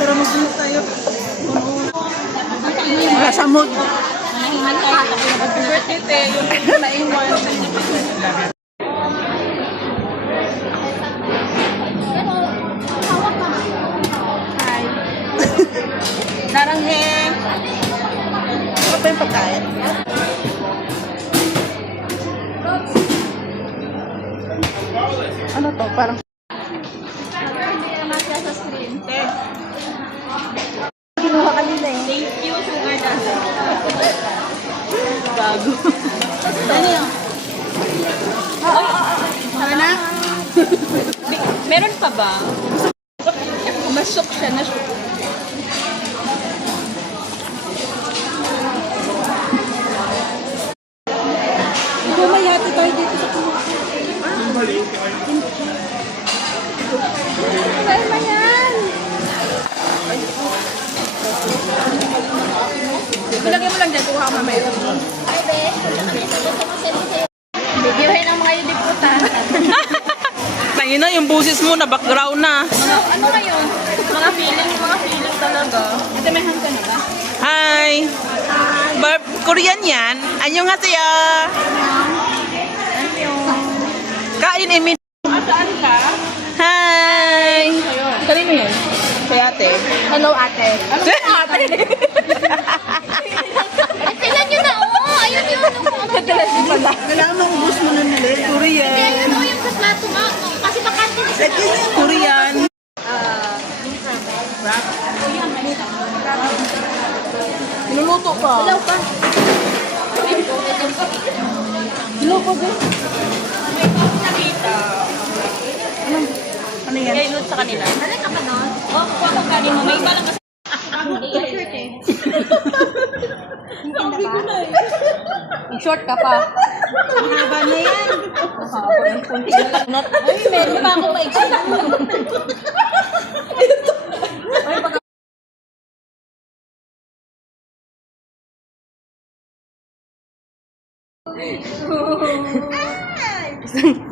Pero mag-inis tayo. Wala sa mood. Birthday te, yung naiwan. Hi. Daranghe. Ano pa yung pagkain? Ano to? Parang kinuha kanina eh. Thank you, sugar daddy. Gago. Ano yun? Ano na? Meron pa ba? Nasok siya, nasok. Bumayati tayo dito sa kumakain. Ay, mayan! Bilagyan mo lang dyan, kuha ka mamaya. Ay, be. Gusto mo sa'yo. Bibiyuhin ang mga yudiputan. Tangina, yung busis mo na background na. Ano ngayon? Mga feeling talaga. Ito may hangga na ba? Hi! Korean yan. Annyeonghaseyo! Kain Emin. Saan ka? Hi! Kanino yun? Kay ate. Hello, ate. Ano ate? At tingnan nyo na, oo. Ayun yun. Kailangan mo ubus mo na nila. Korean. Ayun o, yung sa plato nga. Kasi bakante na siya. Korean. Niluluto pa. Ilaw pa. Niluluto ba? Ano yan? Kay Lud sa kanila. Ano ka ba nun? Oh, kuha ko kanin mo. May iba lang kasi. T-shirt eh. Sabi ko na eh. Short ka pa. Mahaba na yan. Mahaba yung kunti na lang. Ay, meron pa akong maiksi.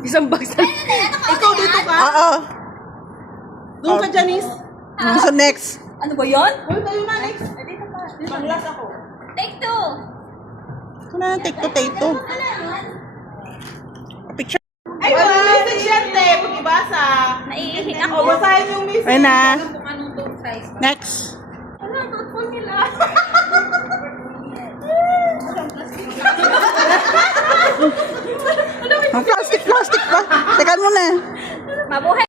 Isang bagsa. Ikaw dito ka? Oo. Doon ka, Janice. So next. Ano ba yun? Doon tayo na next. Pang-last ako. Take two. Ito na, take two. Ano yun? Picture. Ay, may message yan, te. Pag-ibasa. Naiihi O, ako. basahin yung message. Ayun na. Kung anong tong size. Next. Ano ang thoughtful nila? Ang plastic pa. Tekan mo na. Mabuhay.